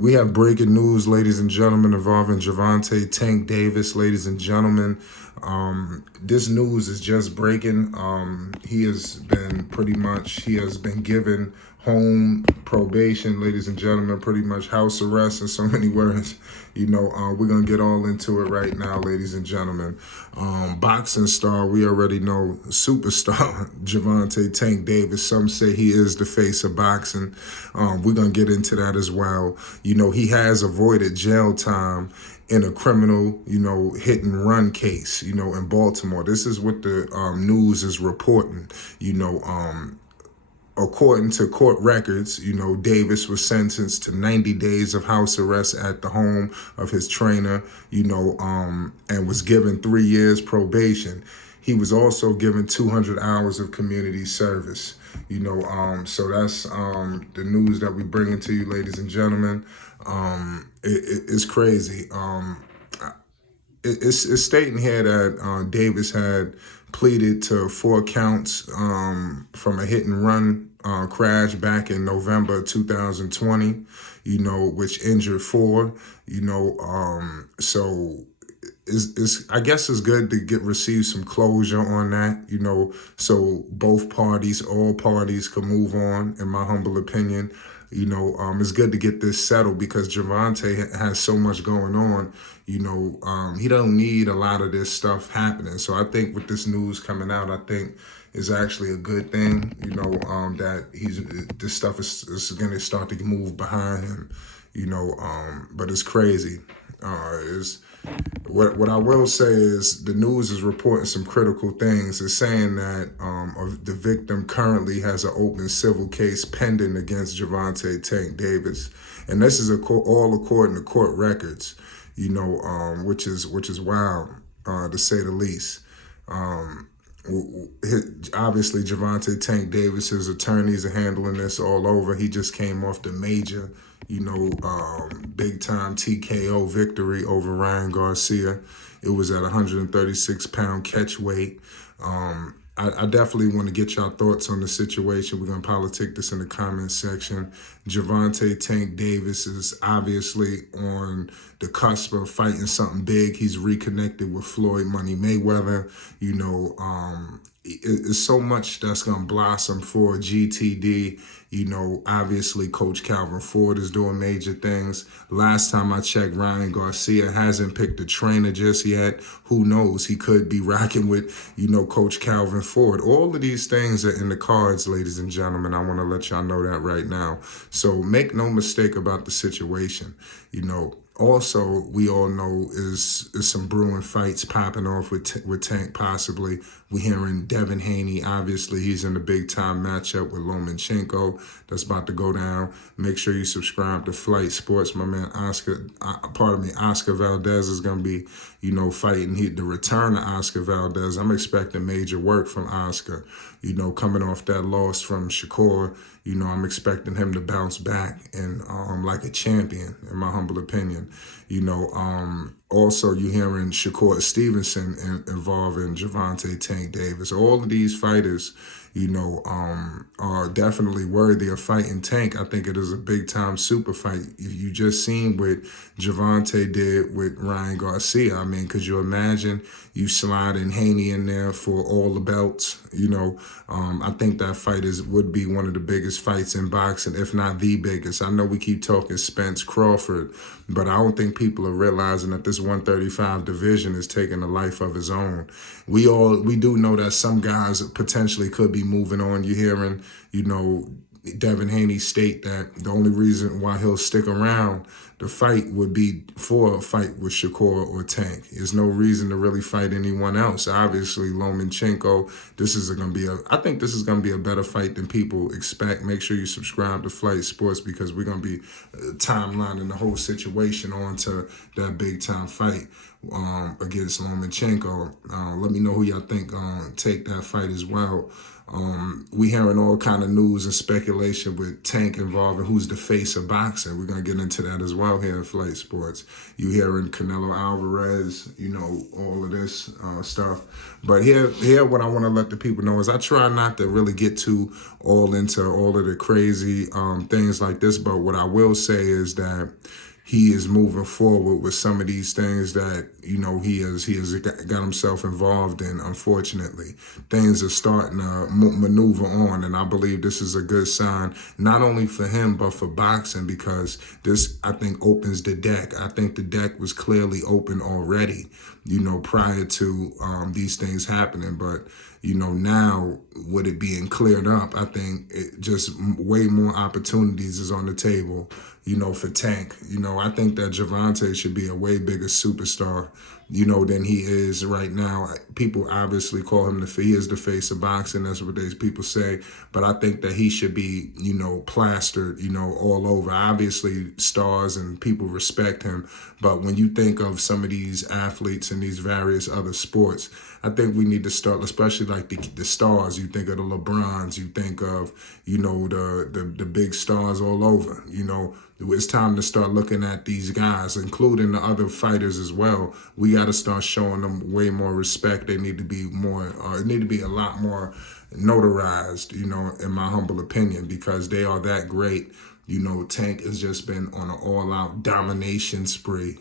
We have breaking news, ladies and gentlemen, involving Gervonta Tank Davis, ladies and gentlemen. This news is just breaking. He has been given home probation, ladies and gentlemen, pretty much house arrest in so many words. We're going to get all into it right now, ladies and gentlemen. Boxing star, we already know, superstar Gervonta Tank Davis. Some say he is the face of boxing. We're going to get into that as well. He has avoided jail time in a criminal, hit and run case, in Baltimore. This is what the news is reporting. According to court records, Davis was sentenced to 90 days of house arrest at the home of his trainer, and was given 3 years probation. He was also given 200 hours of community service. So that's the news that we bringing to you, ladies and gentlemen. It's crazy. It's stating here that Davis had pleaded to 4 counts from a hit and run crash back in November 2020, which injured 4, so I guess it's good to receive some closure on that, so all parties can move on, in my humble opinion. It's good to get this settled because Gervonta has so much going on. He don't need a lot of this stuff happening. So I think with this news coming out, I think is actually a good thing, that this stuff is going to start to move behind him, but it's crazy. What I will say is the news is reporting some critical things. It's saying that the victim currently has an open civil case pending against Gervonta Tank Davis, and this is all according to court records. Which is wild, to say the least. Obviously, Gervonta Tank Davis, his attorneys are handling this all over. He just came off the major, big time TKO victory over Ryan Garcia. It was at 136-pound catch weight. I definitely want to get y'all thoughts on the situation. We're going to politic this in the comments section. Gervonta Tank Davis is obviously on the cusp of fighting something big. He's reconnected with Floyd Money Mayweather. It's so much that's going to blossom for GTD. Obviously, Coach Calvin Ford is doing major things. Last time I checked, Ryan Garcia hasn't picked a trainer just yet. Who knows? He could be rocking with, Coach Calvin Ford. All of these things are in the cards, ladies and gentlemen. I want to let y'all know that right now. So make no mistake about the situation. Also, we all know is some brewing fights popping off with Tank possibly. We're hearing Devin Haney, obviously, he's in a big-time matchup with Lomachenko that's about to go down. Make sure you subscribe to Flight Sports. My man Oscar Valdez is going to be, fighting the return of Oscar Valdez. I'm expecting major work from Oscar, coming off that loss from Shakur. I'm expecting him to bounce back and like a champion, in my humble opinion. Also, you're hearing Shakur Stevenson involved in Gervonta Tank Davis. All of these fighters, are definitely worthy of fighting Tank. I think it is a big-time super fight. You just seen what Gervonta did with Ryan Garcia. I mean, could you imagine you sliding Haney in there for all the belts? I think that fight would be one of the biggest fights in boxing, if not the biggest. I know we keep talking Spence Crawford, but I don't think people are realizing that this 135 division is taking a life of its own. We do know that some guys potentially could be moving on. You're hearing, Devin Haney state that the only reason why he'll stick around the fight would be for a fight with Shakur or Tank. There's no reason to really fight anyone else. Obviously, Lomachenko, I think this is going to be a better fight than people expect. Make sure you subscribe to Flight Sports because we're going to be timelining the whole situation onto that big-time fight against Lomachenko. Let me know who y'all think take that fight as well. We hearing all kind of news and speculation with Tank involving who's the face of boxing. We're gonna get into that as well here in Flight Sports. You hearing Canelo Alvarez, all of this stuff. But here, what I want to let the people know is I try not to really get too all into all of the crazy things like this. But what I will say is that he is moving forward with some of these things that he has got himself involved in. Unfortunately, things are starting to maneuver on, and I believe this is a good sign, not only for him but for boxing, because this, I think, opens the deck. I think the deck was clearly open already, prior to these things happening, but now with it being cleared up, I think it just way more opportunities is on the table, for Tank. I think that Gervonta should be a way bigger superstar, than he is right now. People obviously call him he is the face of boxing. That's what people say. But I think that he should be, plastered, all over. Obviously, stars and people respect him. But when you think of some of these athletes in these various other sports, I think we need to start, especially like the stars. You think of the LeBrons, you think of, the big stars all over, It's time to start looking at these guys, including the other fighters as well. We got to start showing them way more respect. They need to be more, it need to be a lot more notarized, in my humble opinion, because they are that great. Tank has just been on an all-out domination spree.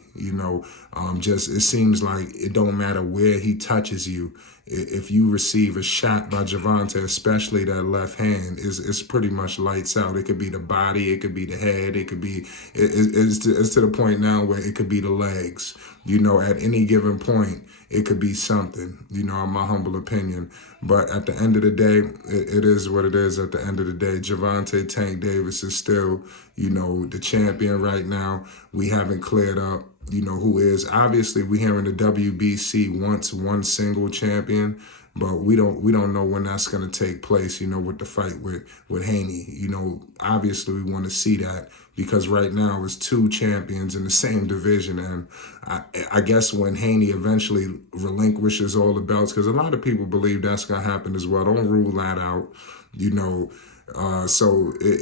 Just it seems like it don't matter where he touches you. If you receive a shot by Gervonta, especially that left hand, it's pretty much lights out. It could be the body, it could be the head, it could be it's to the point now where it could be the legs. At any given point, it could be something. In my humble opinion. But at the end of the day, it is what it is. At the end of the day, Gervonta Tank Davis is still, the champion right now. We haven't cleared up, who is. Obviously, we hearing the WBC wants one single champion, but we don't know when that's going to take place, with the fight with Haney. Obviously we want to see that, because right now it's two champions in the same division. And I guess when Haney eventually relinquishes all the belts, because a lot of people believe that's going to happen as well. Don't rule that out,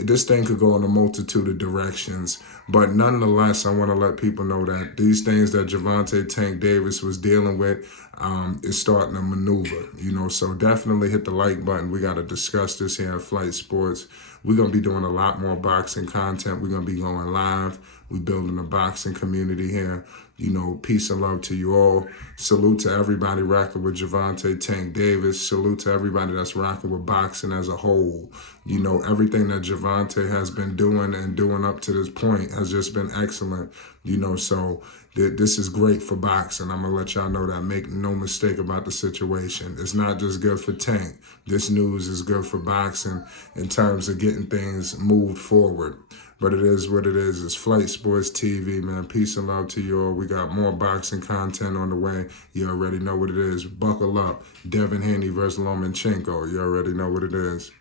this thing could go in a multitude of directions. But nonetheless, I want to let people know that these things that Gervonta Tank Davis was dealing with is starting to maneuver, So definitely hit the like button. We got to discuss this here at Flight Sports. We're going to be doing a lot more boxing content. We're going to be going live. We're building a boxing community here. Peace and love to you all. Salute to everybody rocking with Gervonta Tank Davis. Salute to everybody that's rocking with boxing as a whole. Everything that Gervonta has been doing and doing up to this point has just been excellent. So this is great for boxing. I'm going to let y'all know that. Make no mistake about the situation. It's not just good for Tank. This news is good for boxing in terms of getting things moved forward. But it is what it is. It's Flight Sports TV, man. Peace and love to you all. We got more boxing content on the way. You already know what it is. Buckle up. Devin Haney versus Lomachenko. You already know what it is.